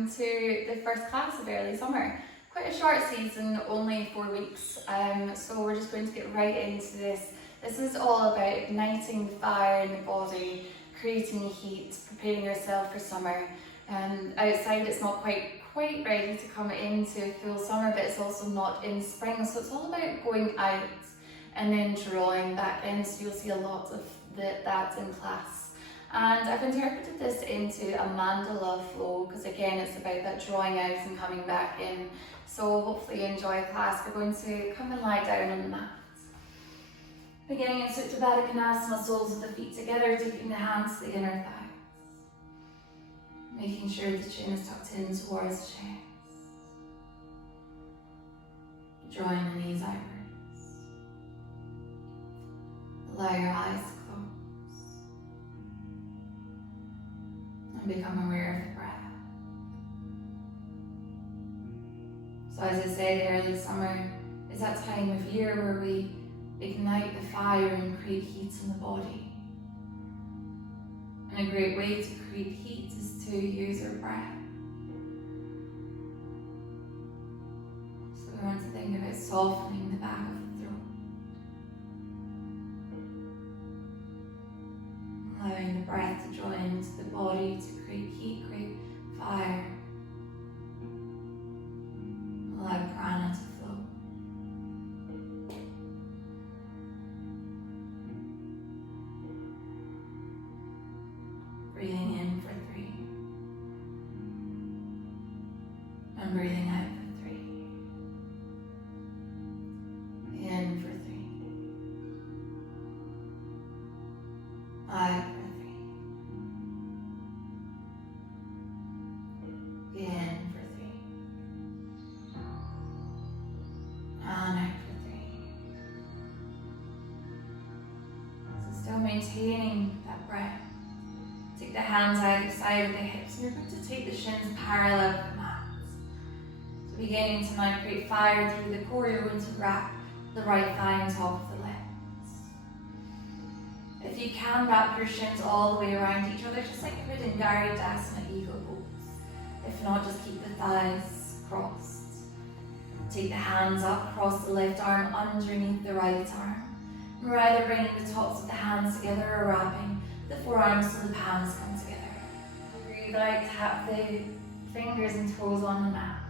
welcome to the first class of early summer. Quite a short season, only 4 weeks, so we're just going to get right into this. This is all about igniting the fire in the body, creating heat, preparing yourself for summer. Outside it's not quite ready to come into full summer, but it's also not in spring, so it's all about going out and then drawing back in, so you'll see a lot of that in class. And I've interpreted this into a mandala flow because again it's about that drawing out and coming back in. So hopefully you enjoy class. We're going to come and lie down on the mat. Beginning in Supta Baddha Konasana, soles of the feet together, taking the hands to the inner thighs. Making sure the chin is tucked in towards the chest. Drawing the knees outwards. Allow your eyes to close. And become aware of the breath. So as I said, early summer is that time of year where we ignite the fire and create heat in the body. And a great way to create heat is to use our breath. So we want to think about softening the back of the throat. Allowing the breath to draw into the body to create heat, create fire. Allow prana to flow. Breathing in for 3. And breathing out for 3. In for 3. Out for 3. In for 3. And out for 3. So still maintaining that breath. Take the hands either side of the hips and you're going to take the shins parallel with the mat. So beginning to now create fire through the core, you're going to wrap the right thigh on top of the left. If you can, wrap your shins all the way around each other, just like you would in Garudasana Eagle pose. If not, just keep the thighs crossed. Take the hands up, cross the left arm underneath the right arm. We're either bringing the tops of the hands together or wrapping the forearms so the palms come together. Breathe out, tap the fingers and toes on the mat.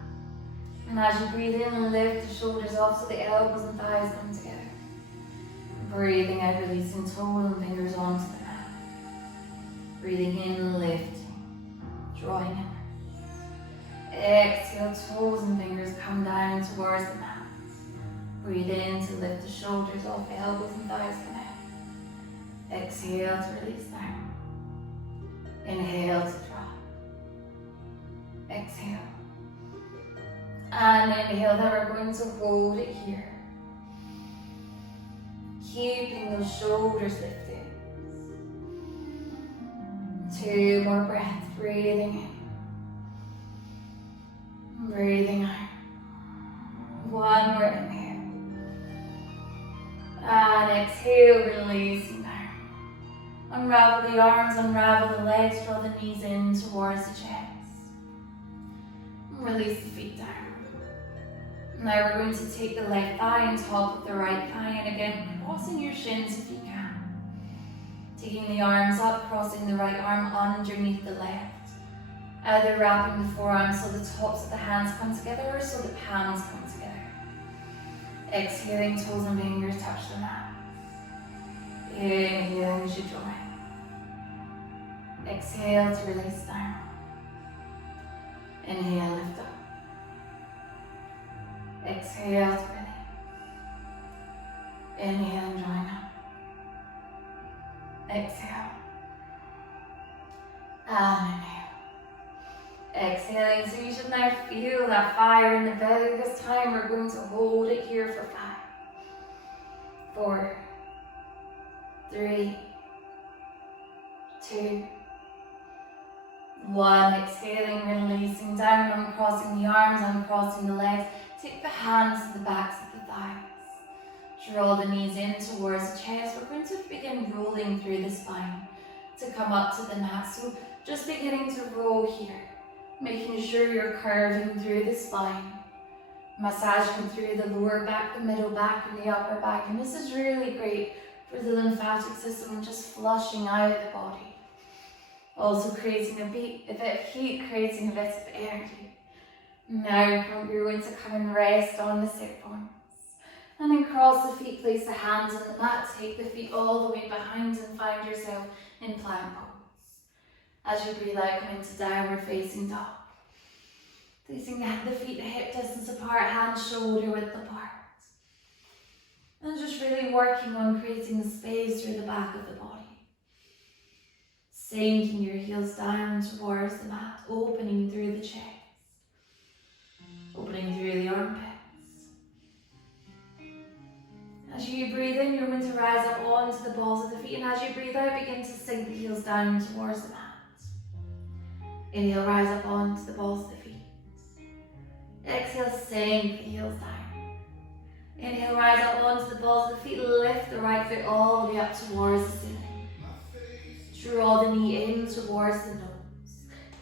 And as you breathe in, lift the shoulders up so the elbows and thighs come together. Breathing out, releasing toes and fingers onto the mat. Breathing in, lifting, drawing in. Exhale, toes and fingers come down towards the mat. Breathe in to lift the shoulders off, the elbows and thighs connect. Exhale to release down. Inhale to drop. Exhale. And inhale, then we're going to hold it here. Keeping those shoulders lifted. 2 more breaths, breathing in. Breathing out. 1 more inhale. And exhale, releasing down. Unravel the arms, unravel the legs, draw the knees in towards the chest. Release the feet down. Now we're going to take the left thigh on top of the right thigh, and again, crossing your shins if you can. Taking the arms up, crossing the right arm underneath the left. Either wrapping the forearms so the tops of the hands come together or so the palms come together. Exhaling, toes and fingers touch the mat. Inhale as you join. Exhale to release down. Inhale, lift up. Exhale to release. Inhale and join up. Exhale. And inhale. Exhaling, so you should now feel that fire in the belly. This time we're going to hold it here for 5, 4, 3, 2, 1. Exhaling, releasing down, uncrossing the arms, uncrossing the legs. Take the hands to the backs of the thighs. Draw the knees in towards the chest. We're going to begin rolling through the spine to come up to the mat. So just beginning to roll here. Making sure you're curving through the spine, massaging through the lower back, the middle back, and the upper back. And this is really great for the lymphatic system, just flushing out of the body. Also creating a bit of heat, creating a bit of energy. Now you're going to come and rest on the sit bones. And then cross the feet, place the hands on the mat, take the feet all the way behind and find yourself in plank pose. As you breathe out, come into downward facing dog. Placing the feet hip distance apart, hands shoulder width apart. And just really working on creating space through the back of the body. Sinking your heels down towards the mat, opening through the chest. Opening through the armpits. As you breathe in, you're going to rise up onto the balls of the feet, and as you breathe out, begin to sink the heels down towards the mat. Inhale, rise up onto the balls of the feet. Exhale, sink the heels down. Inhale, rise up onto the balls of the feet, lift the right foot all the way up towards the ceiling. Draw the knee in towards the nose.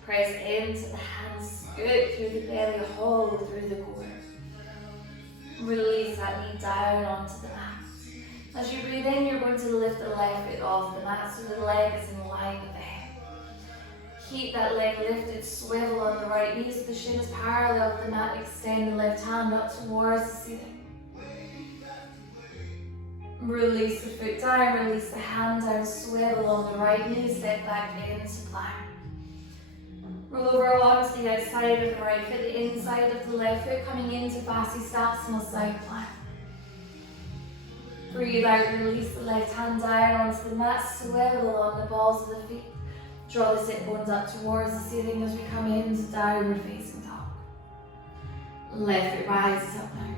Press into the hands, scoot through the belly, hollow through the core. Release that knee down onto the mat. As you breathe in, you're going to lift the left foot off the mat so the leg is in line with the hip. Keep that leg lifted, swivel on the right knee so the shin is parallel with the mat. Extend the left hand up towards the ceiling. Release the foot down, release the hand down, swivel on the right knee, step back into plank. Roll over onto the outside of the right foot, the inside of the left foot, coming into Vasisthasana side plank. Breathe out, release the left hand down onto the mat, swivel on the balls of the feet. Draw the sit bones up towards the ceiling as we come into downward facing dog. Left foot rises up now.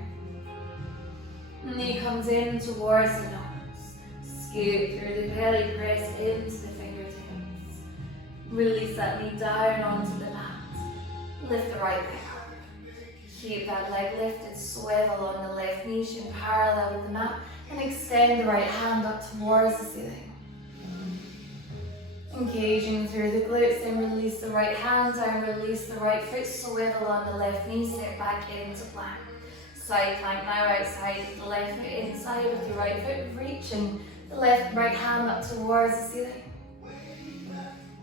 Knee comes in towards the nose. Scoot through the belly, press into the fingertips. Release that knee down onto the mat. Lift the right leg up. Keep that leg lifted, swivel on the left knee, shin parallel with the mat, and extend the right hand up towards the ceiling. Engaging through the glutes, then release the right hand down, release the right foot, swivel on the left knee, step back into plank. Side plank now, outside of the left foot, inside of the right foot, reaching the right hand up towards the ceiling.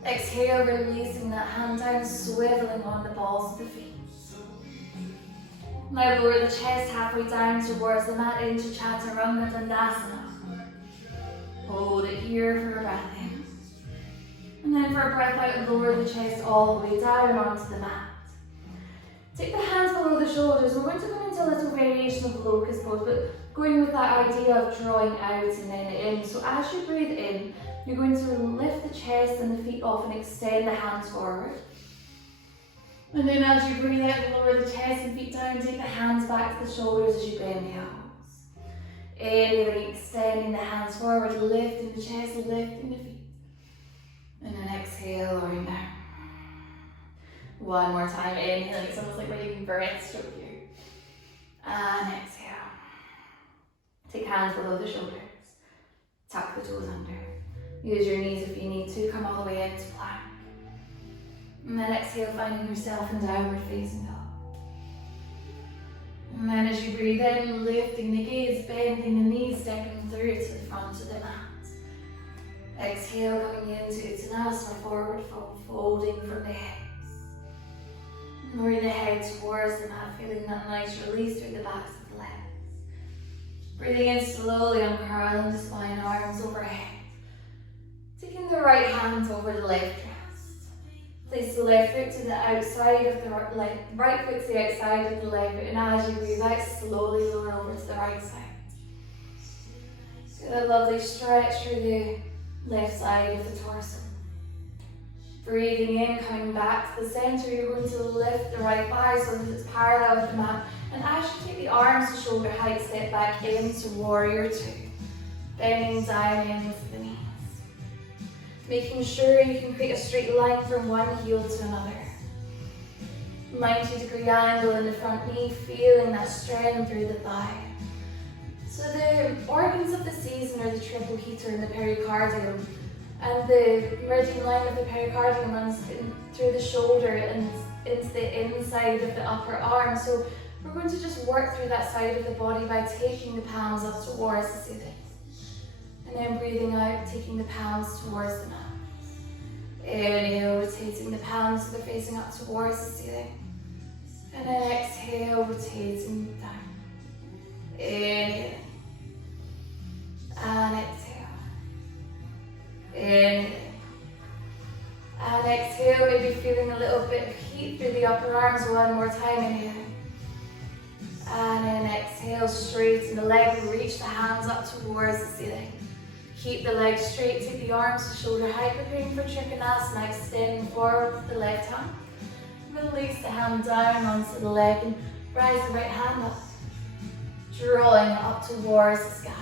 Exhale, releasing that hand down, swiveling on the balls of the feet. Now lower the chest halfway down towards the mat into Chaturanga Dandasana. Hold it here for a breath in. And then for a breath out, lower the chest all the way down onto the mat. Take the hands below the shoulders. We're going to go into a little variation of locust pose, but going with that idea of drawing out and then in. So as you breathe in, you're going to lift the chest and the feet off and extend the hands forward. And then as you breathe out, lower the chest and feet down, take the hands back to the shoulders as you bend the elbows. Inhaling, extending the hands forward, lifting the chest, lifting the feet. And then exhale, lowering down. One more time, inhaling, it's almost like letting breath stroke here. And exhale. Take hands below the shoulders. Tuck the toes under. Use your knees if you need to, come all the way into plank. And then exhale, finding yourself in downward facing dog. And then as you breathe in, lifting the gaze, bending the knees, stepping through to the front of the mat. Exhale, coming into Uttanasana, forward fold, folding from the hips. Lowering the head towards the mat, feeling that nice release through the backs of the legs. Breathing in slowly, uncurling the spine, arms overhead. Taking the right hand over the left chest. Place the left foot to the outside of the right foot to the outside of the left foot, and as you breathe out, slowly lower over to the right side. Get a lovely stretch through the left side of the torso. Breathing in, coming back to the center, you're going to lift the right thigh so that it's parallel with the mat. And as you take the arms to shoulder height, step back into Warrior Two. Bending down into the knees. Making sure you can create a straight line from one heel to another. 90-degree angle in the front knee, feeling that strength through the thigh. So the organs of the season are the triple heater and the pericardium. And the meridian line of the pericardium runs through the shoulder and into the inside of the upper arm. So we're going to just work through that side of the body by taking the palms up towards the ceiling. And then breathing out, taking the palms towards the mat. Inhale, rotating the palms so they're facing up towards the ceiling. And then exhale, rotating down. Inhale. And exhale. Inhale. And exhale, maybe feeling a little bit of heat through the upper arms. One more time, inhale. And then exhale, straighten the leg, reach the hands up towards the ceiling. Keep the legs straight, take the arms to shoulder height, preparing for Trikonasana, extending forward with the left hand. Release the hand down onto the leg and rise the right hand up, drawing it up towards the sky.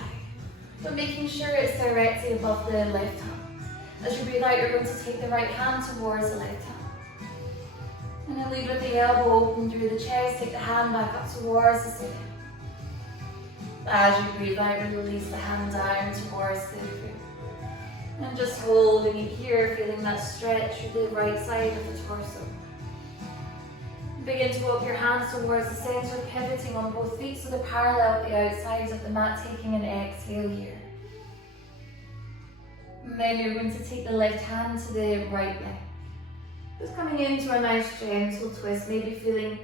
But making sure it's directly above the left hand. As you breathe out, you're going to take the right hand towards the left hand. And then lead with the elbow open through the chest, take the hand back up towards the ceiling. As you breathe out, release the hand down towards the foot. And just holding it here, feeling that stretch through the right side of the torso. Begin to walk your hands towards the center, pivoting on both feet so they're parallel at the outsides of the mat, taking an exhale here. And then you're going to take the left hand to the right leg. Just coming into a nice gentle twist, maybe feeling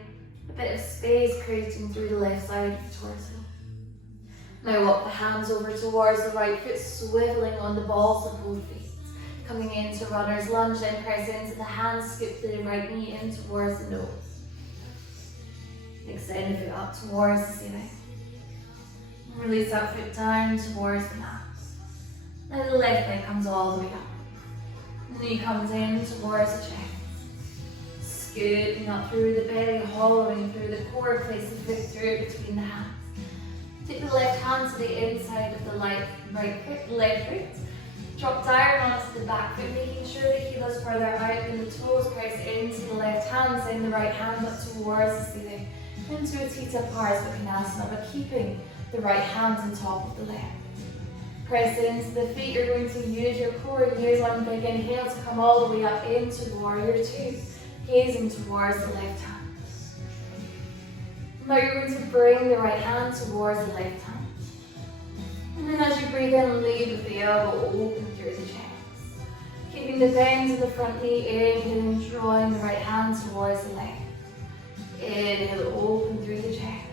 a bit of space creating through the left side of the torso. Now walk the hands over towards the right foot, swiveling on the balls of both feet. Coming into runner's lunge, then press into the hands, scoop the right knee in towards the nose. Extend the foot up towards the ceiling. Release that foot down towards the mat. Now the left leg comes all the way up. Knee comes in towards the chest. Scooping up through the belly, hollowing through the core, place the foot through between the hands. Take the left hand to the inside of the right foot, left foot. Drop down onto the back foot, making sure the heel is further out than the toes. Press into the left hand, send the right hand up towards the ceiling. Into a Theta Parasvakonasana, but keeping the right hand on top of the left. Press into the feet. You're going to use your core. Use one big inhale to come all the way up into Warrior Two, gazing towards the left hand. Now you're going to bring the right hand towards the left hand. And then as you breathe in, lead with the elbow open through the chest. Keeping the bend in the front knee, inhaling, drawing the right hand towards the left. Inhale, open through the chest.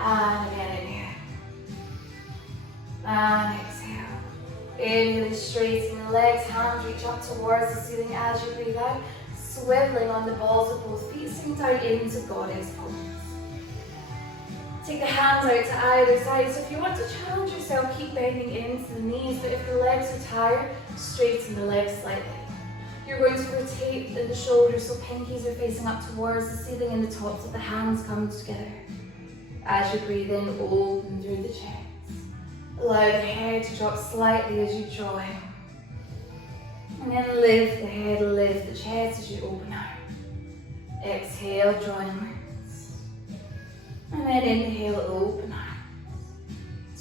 And again, inhale. And exhale. Inhaling, straightening the legs, hands reach up towards the ceiling as you breathe out. Swiveling on the balls of both feet, sink down into Goddess pose. Take the hands out to either side. So if you want to challenge yourself, keep bending into the knees. But if the legs are tired, straighten the legs slightly. You're going to rotate the shoulders so pinkies are facing up towards the ceiling and the tops of the hands come together. As you breathe in, open through the chest. Allow the head to drop slightly as you draw in. And then lift the head, lift the chest as you open out. Exhale, draw inwards. And then inhale, open out.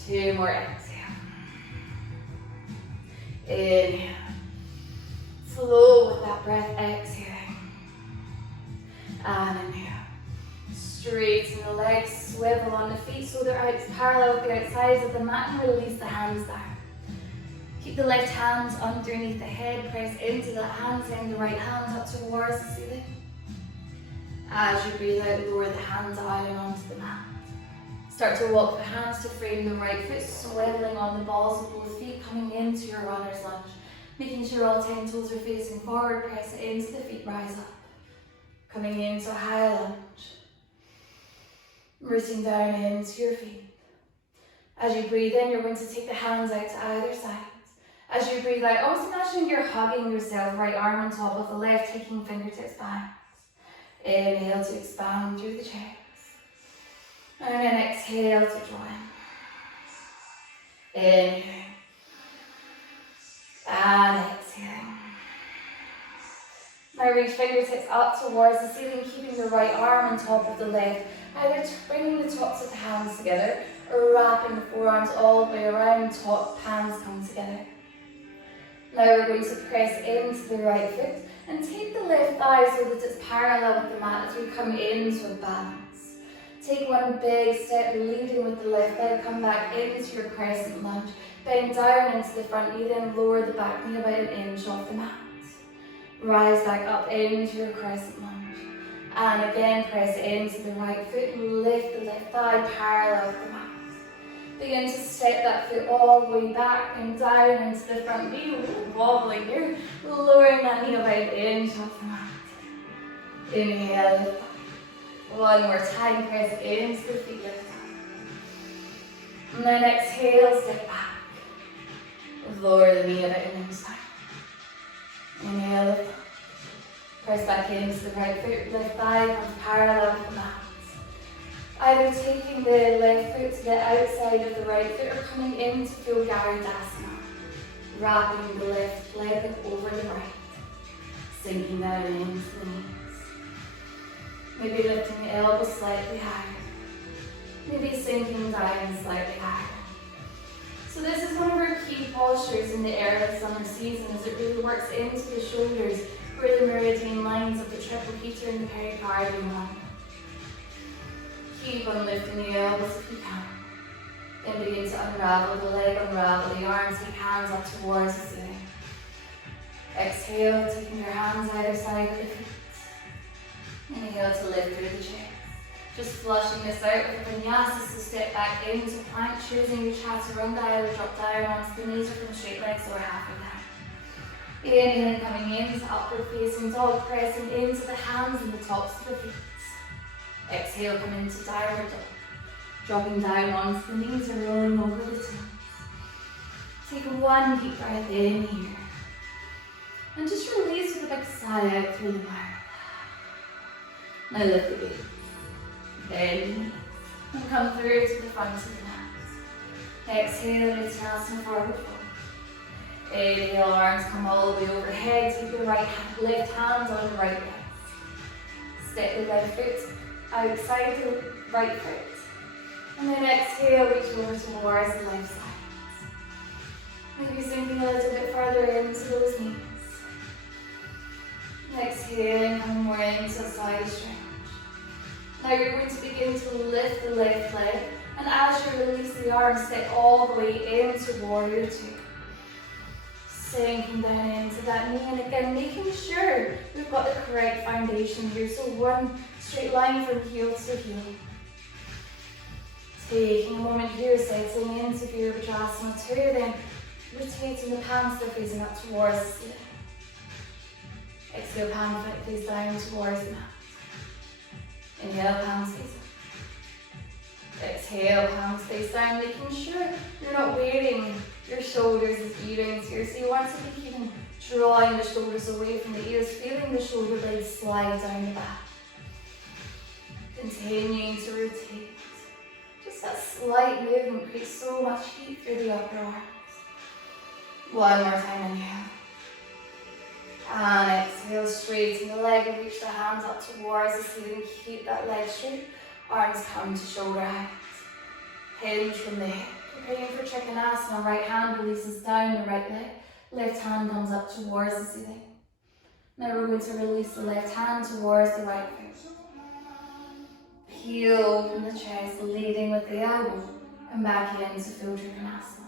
Two more, exhale. Inhale. Flow with that breath, exhaling. And inhale. Straighten the legs, swivel on the feet so they're out parallel with the outsides of the mat and release the hands down. Keep the left hand underneath the head, press into the hand, send the right hand up towards the ceiling. As you breathe out, lower the hands out and onto the mat. Start to walk the hands to frame the right foot, swiveling on the balls of both feet, coming into your runner's lunge. Making sure all 10 toes are facing forward, press it into the feet, rise up. Coming into high lunge. Rooting down into your feet. As you breathe in, you're going to take the hands out to either side. As you breathe out, almost imagine you're hugging yourself, right arm on top of the left, taking fingertips back. Inhale to expand through the chest. And then exhale to draw in. Inhale. And exhale. Now reach fingertips up towards the ceiling, keeping the right arm on top of the left. Either bringing the tops of the hands together or wrapping the forearms all the way around, top hands come together. Now we're going to press into the right foot and take the left thigh so that it's parallel with the mat as we come into a balance. Take one big step, leading with the left leg, come back into your crescent lunge. Bend down into the front knee, then lower the back knee about an inch off the mat. Rise back up into your crescent lunge. And again, press into the right foot and lift the left thigh parallel with the mat. Begin to step that foot all the way back and down into the front knee. Wobbling here, lowering that knee about an inch off the mat. Inhale, lift up. One more time, press into the feet, lift up. And then exhale, step back. Lower the knee about an inch down. Inhale, lift up. Press back into the right foot, left thigh comes parallel with the mat. Either taking the left foot to the outside of the right foot or coming into full Garudasana. Wrapping the left leg over the right. Sinking down into the knees. Maybe lifting the elbows slightly higher. Maybe sinking down slightly higher. So this is one of our key postures in the early summer season as it really works into the shoulders where the meridian lines of the triple heater and the pericardium run. Keep on lifting the elbows if you can. Then begin to unravel the leg, unravel the arms, take hands up towards the ceiling. Exhale, taking your hands either side of the feet. Inhale to lift through the chest. Just flushing this out with vinyasa, so step back into plank, choosing your chaturanga, either drop down onto the knees or from straight legs or halfway down. Inhale, coming into upward facing dog, pressing into the hands and the tops of the feet. Exhale, come into downward dog. Dropping down onto the knees or rolling over the toes. Take one deep breath in here. And just release with a big sigh out through the mouth. Now lift the gaze. Bend and come through to the front of the mat. Exhale, Uttanasana forward fold. Inhale, arms come all the way overhead. Take your left hand on the right leg. Step the left foot outside the right foot. And then exhale, reach over towards the left side. Maybe sinking a little bit further into those knees. Exhale, come more into a side stretch. Now you're going to begin to lift the left leg, and as you release the arms, step all the way into warrior two. Sinking down into that knee, and again making sure we've got the correct foundation here. So one straight line from heel to heel. Taking a moment here, settling into Virabhadrasana 2, then rotating the palms, they're facing up towards the ceiling. Exhale, palm face down towards the mat. Inhale, palms face up. Exhale, palms face down, making sure you're not weighting your shoulders as earrings here. So you want to be keeping drawing the shoulders away from the ears, feeling the shoulder blades slide down the back. Continuing to rotate. Just that slight movement creates so much heat through the upper arms. One more time, inhale. And exhale, straighten the leg and reach the hands up towards the ceiling. Keep that leg straight. Arms come to shoulder height. Hinge from the hip. Preparing for Trikonasana. Right hand releases down the right leg. Left hand comes up towards the ceiling. Now we're going to release the left hand towards the right foot. Peel from the chest, leading with the elbow. Come back into full Trikonasana.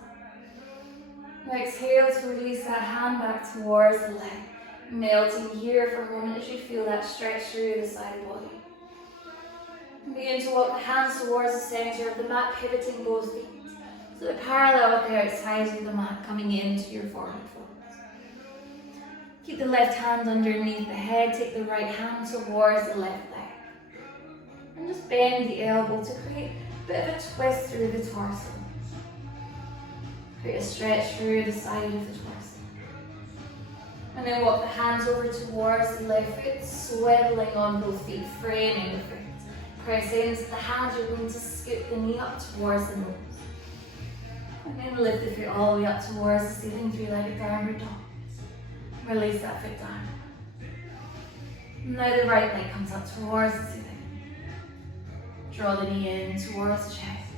Now exhale to release that hand back towards the leg. Melting here for a moment as you feel that stretch through the side body. Begin to walk the hands towards the center of the mat, pivoting both feet. So they're parallel with the outside of the mat, coming into your forward fold. Keep the left hand underneath the head, take the right hand towards the left leg. And just bend the elbow to create a bit of a twist through the torso. Create a stretch through the side of the torso. And then walk the hands over towards the left foot, swiveling on both feet, framing the foot. Press into the hands, you're going to scoop the knee up towards the nose. And then lift the foot all the way up towards the ceiling, three-legged downward dog. Release that foot down. Now the right leg comes up towards the ceiling. Draw the knee in towards the chest.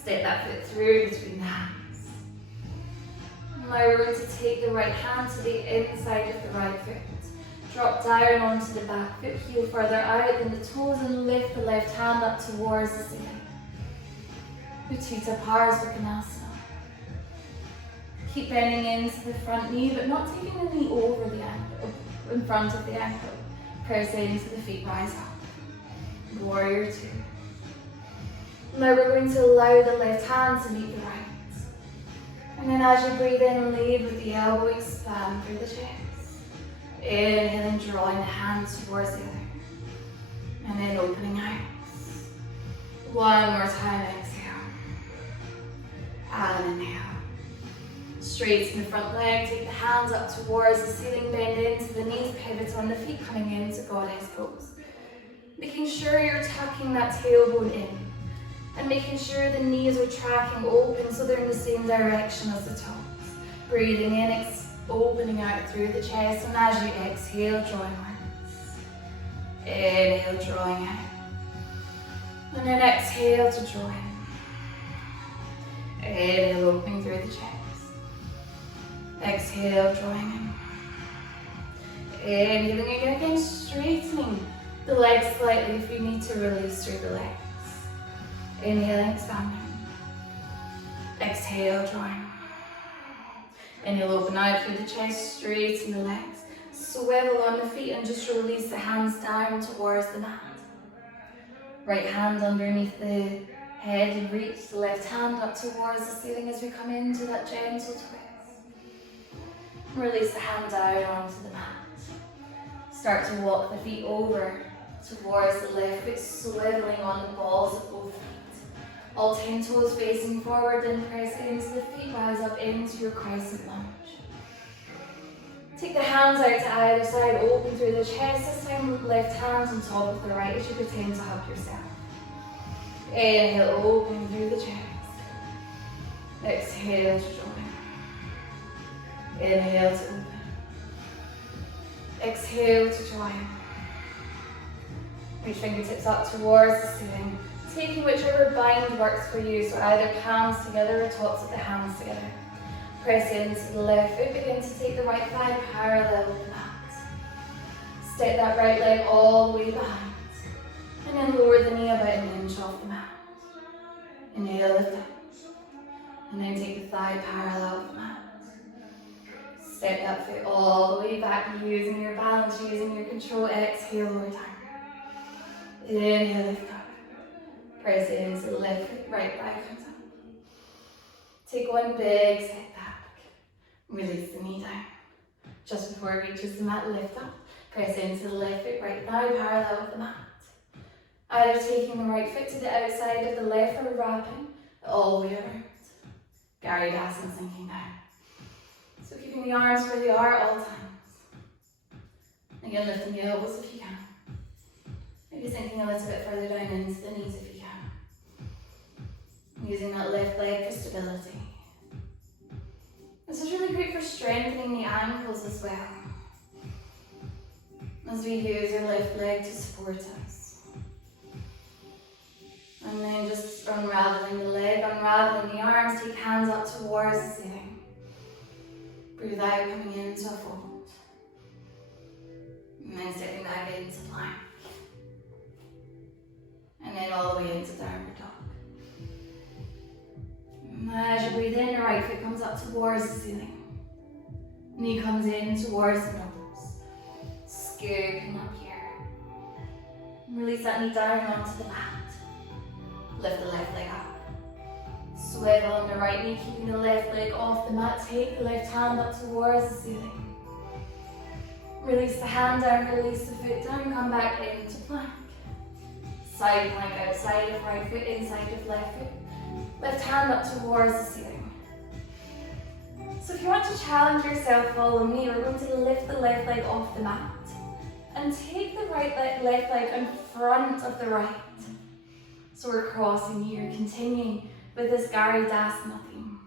Step that foot through between the hands. Now we're going to take the right hand to the inside of the right foot. Drop down onto the back foot, heel further out than the toes, and lift the left hand up towards the ceiling. Uttita Parsvakonasana. Keep bending into the front knee, but not taking the knee over the ankle, in front of the ankle. Press into the feet, rise up. Warrior two. Now we're going to allow the left hand to meet the right. And then as you breathe in, lead with the elbow, expand through the chest. Inhaling, drawing the hands towards the other. And then opening out. One more time, exhale. And inhale. Straighten the front leg, take the hands up towards the ceiling, bend into the knees, pivot on the feet, coming into goddess pose. Making sure you're tucking that tailbone in. And making sure the knees are tracking open so they're in the same direction as the toes. Breathing in, opening out through the chest, and as you exhale, drawing inwards. Inhale, drawing out. And then exhale to draw in. Inhale, opening through the chest. Exhale, drawing in. Inhaling again, straightening the legs slightly if you need to release through the legs. Inhaling, expanding. Exhale, drawing. Inhale, open out through the chest, straighten the legs. Swivel on the feet and just release the hands down towards the mat. Right hand underneath the head and reach the left hand up towards the ceiling as we come into that gentle twist. Release the hand down onto the mat. Start to walk the feet over towards the left foot, swiveling on the balls of both feet. All 10 toes facing forward, then press into the feet, rise up into your crescent lunge. Take the hands out to either side, open through the chest, this time with left hand on top of the right as you pretend to hug yourself. Inhale, open through the chest. Exhale to join. Inhale to open. Exhale to join. Reach fingertips up towards the ceiling. Taking whichever bind works for you, so either palms together or tops of the hands together. Press into the left foot, begin to take the right thigh parallel with the mat. Step that right leg all the way behind. And then lower the knee about an inch off the mat. Inhale, lift up. And then take the thigh parallel with the mat. Step that foot all the way back, using your balance, using your control. Exhale, lower down. Inhale, lift up. Press into the left foot, right thigh comes up. Take one big step back. Release the knee down. Just before it reaches the mat, lift up. Press into the left foot, right thigh parallel with the mat. Either taking the right foot to the outside of the left or wrapping all the way around. Garudasana sinking down. So keeping the arms where they are at all times. Again, lifting the elbows if you can. Maybe sinking a little bit further down into the knees if you can. Using that left leg for stability. This is really great for strengthening the ankles as well. As we use our left leg to support us. And then just unraveling the leg, unraveling the arms, take hands up towards the ceiling. Breathe out, coming into a fold. And then stepping back into plank. And then all the way into downward dog. As you breathe in, the right foot comes up towards the ceiling. Knee comes in towards the nose. Scooping up here. Release that knee down onto the mat. Lift the left leg up. Swivel on the right knee, keeping the left leg off the mat. Take the left hand up towards the ceiling. Release the hand down, release the foot down, come back into plank. Side plank outside of right foot, inside of left foot. Left hand up towards the ceiling. So if you want to challenge yourself, follow me. We're going to lift the left leg off the mat. And take the left leg in front of the right. So we're crossing here, continuing with this Garudasana theme.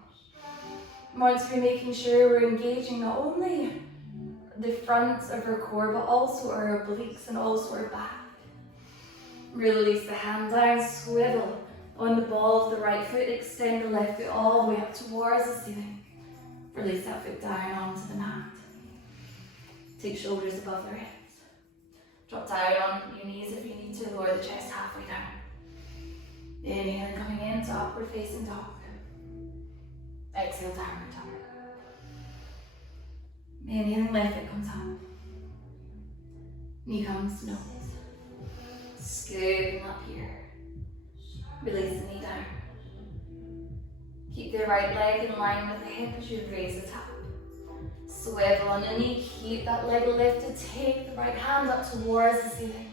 We want to be making sure we're engaging not only the front of our core, but also our obliques and also our back. Release the hand down, swivel on the ball of the right foot, extend the left foot all the way up towards the ceiling. Release that foot down onto the mat. Take shoulders above the hips. Drop down on your knees if you need to. Lower the chest halfway down. Inhale, coming into upward facing dog. Exhale, downward dog. Inhale, left foot comes up. Knee comes to nose. Scooting up here. Release the knee down. Keep the right leg in line with the hip as you raise the top. Swivel on the knee, keep that leg lifted, take the right hand up towards the ceiling.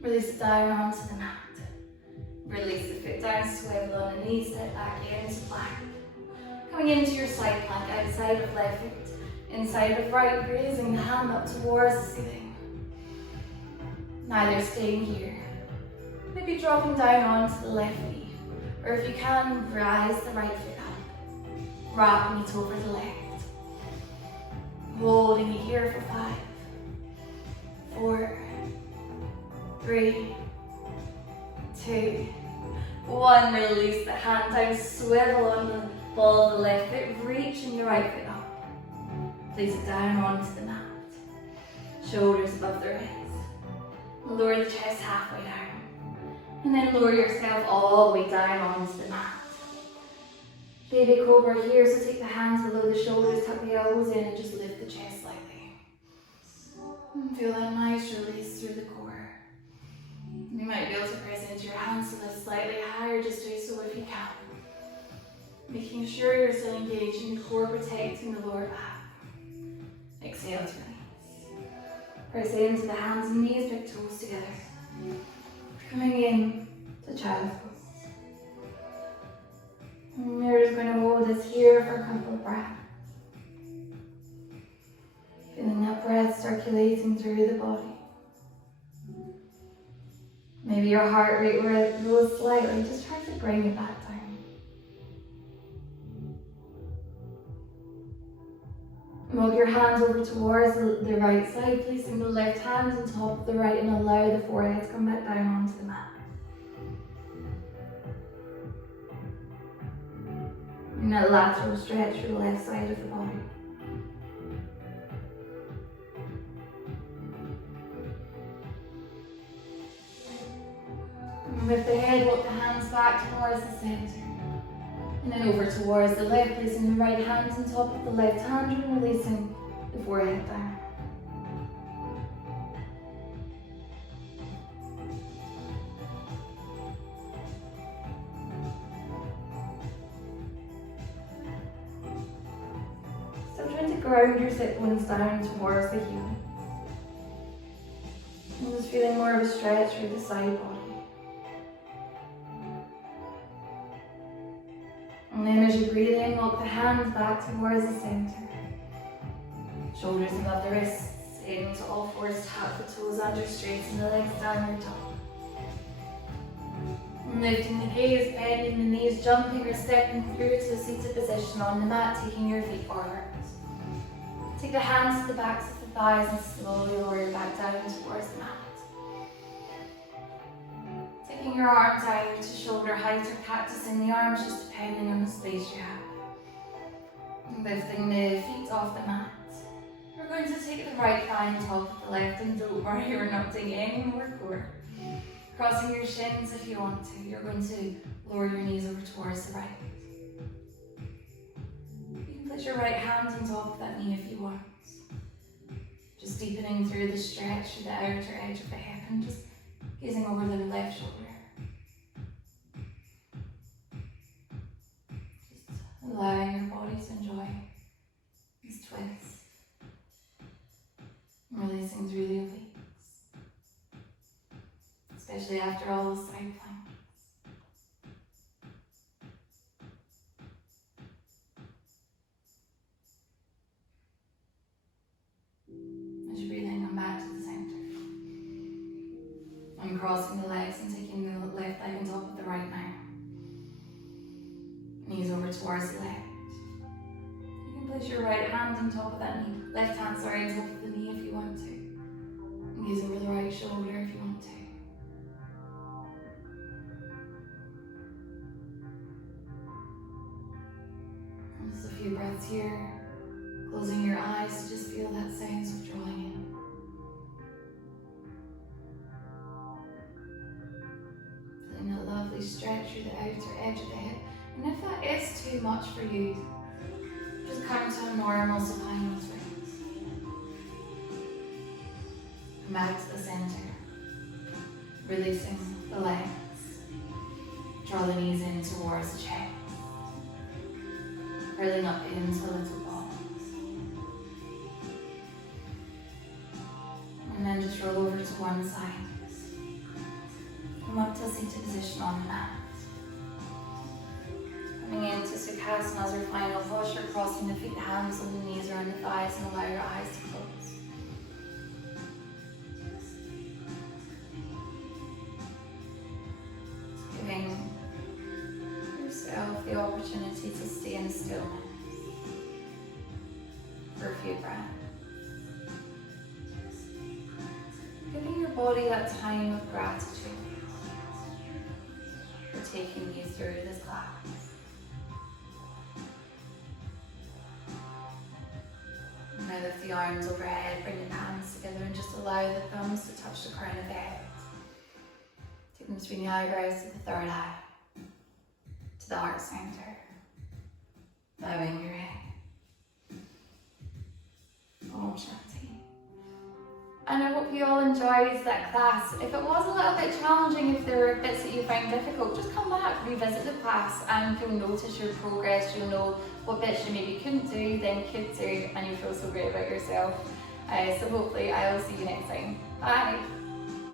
Release it down onto the mat. Release the foot down, swivel on the knee, step back into plank. Coming into your side plank, outside of left foot, inside of right, raising the hand up towards the ceiling. Neither staying here. Maybe dropping down onto the left knee, or if you can, rise the right foot up. Wrap knee over the left. Holding it here for 5, 4, 3, 2, 1. Release the hand down, swivel on the ball of the left foot, reaching the right foot up. Place it down onto the mat. Shoulders above the wrists. Lower the chest halfway down. And then lower yourself all the way down onto the mat. Baby cobra here, so take the hands below the shoulders, tuck the elbows in and just lift the chest slightly. And feel that nice release through the core. You might be able to press into your hands to lift slightly higher, just do so if you can. Making sure you're still engaging the core, protecting the lower back. Exhale to release. Press into the hands and knees, big toes together. Coming in to child's pose. And we're just going to hold this here for a couple of breaths. Feeling that breath circulating through the body. Maybe your heart rate rose slightly, just try to bring it back down. Move your hands over towards the right side, placing the left hand on top of the right and allow the forehead to come back down onto the mat. And that lateral stretch for the left side of the body. And with the head, walk the hands back towards the center. And then over towards the left, placing the right hand on top of the left hand and releasing the forehead down. So trying to ground your sit bones down towards the heel. And just feeling more of a stretch through the side body. And then as you breathe in, walk the hands back towards the center. Shoulders above the wrists, into all fours, tap the toes under, straighten the legs down your dog. Lifting the gaze, bending the knees, jumping or stepping through to a seated position on the mat, taking your feet forward. Take the hands to the backs of the thighs and slowly lower your back down towards the mat. Taking your arms either to shoulder height or cactusing the arms, just depending on the space you have. And lifting the feet off the mat. We're going to take the right thigh on top of the left, and don't worry, we're not doing any more core. Crossing your shins if you want to. You're going to lower your knees over towards the right. You can put your right hand on top of that knee if you want. Just deepening through the stretch through the outer edge of the hip and just gazing over the left shoulder. Just allowing your body to enjoy these twists. Releasing through the obliques. Especially after all those side planks. As you breathe in, come back to the center. Uncrossing the legs and taking the left leg on top of the right now. Knees over towards the left. You can place your right hand on top of that knee. Left hand, sorry, on top of the knee if you want to. And gaze over the right shoulder if you want to. Just a few breaths here, closing your eyes to just feel that sense of drawing in. Feeling a lovely stretch through the outer edge of the hip. And if that is too much for you, just come to a normal supine twist. Come back to the center, releasing the legs. Draw the knees in towards the chest, curling up into a little ball. And then just roll over to one side. Come up to a seated position on the mat. Coming into Sukhasana as our final posture, crossing the feet, hands on the knees around the thighs, and allow your eyes to close. Giving yourself the opportunity to stay in stillness for a few breaths. Giving your body that time of gratitude for taking you through this class. Now lift the arms overhead, bring the hands together and just allow the thumbs to touch the crown of the head. Take them between the eyebrows to the third eye, to the heart center. Bowing your head. Om Shanti. And I hope you all enjoyed that class. If it was a little bit challenging, if there were bits that you found difficult, just come back, revisit the class, and you'll notice your progress. You'll know what bits you maybe couldn't do, then could do, and you feel so great about yourself. So hopefully I will see you next time. Bye.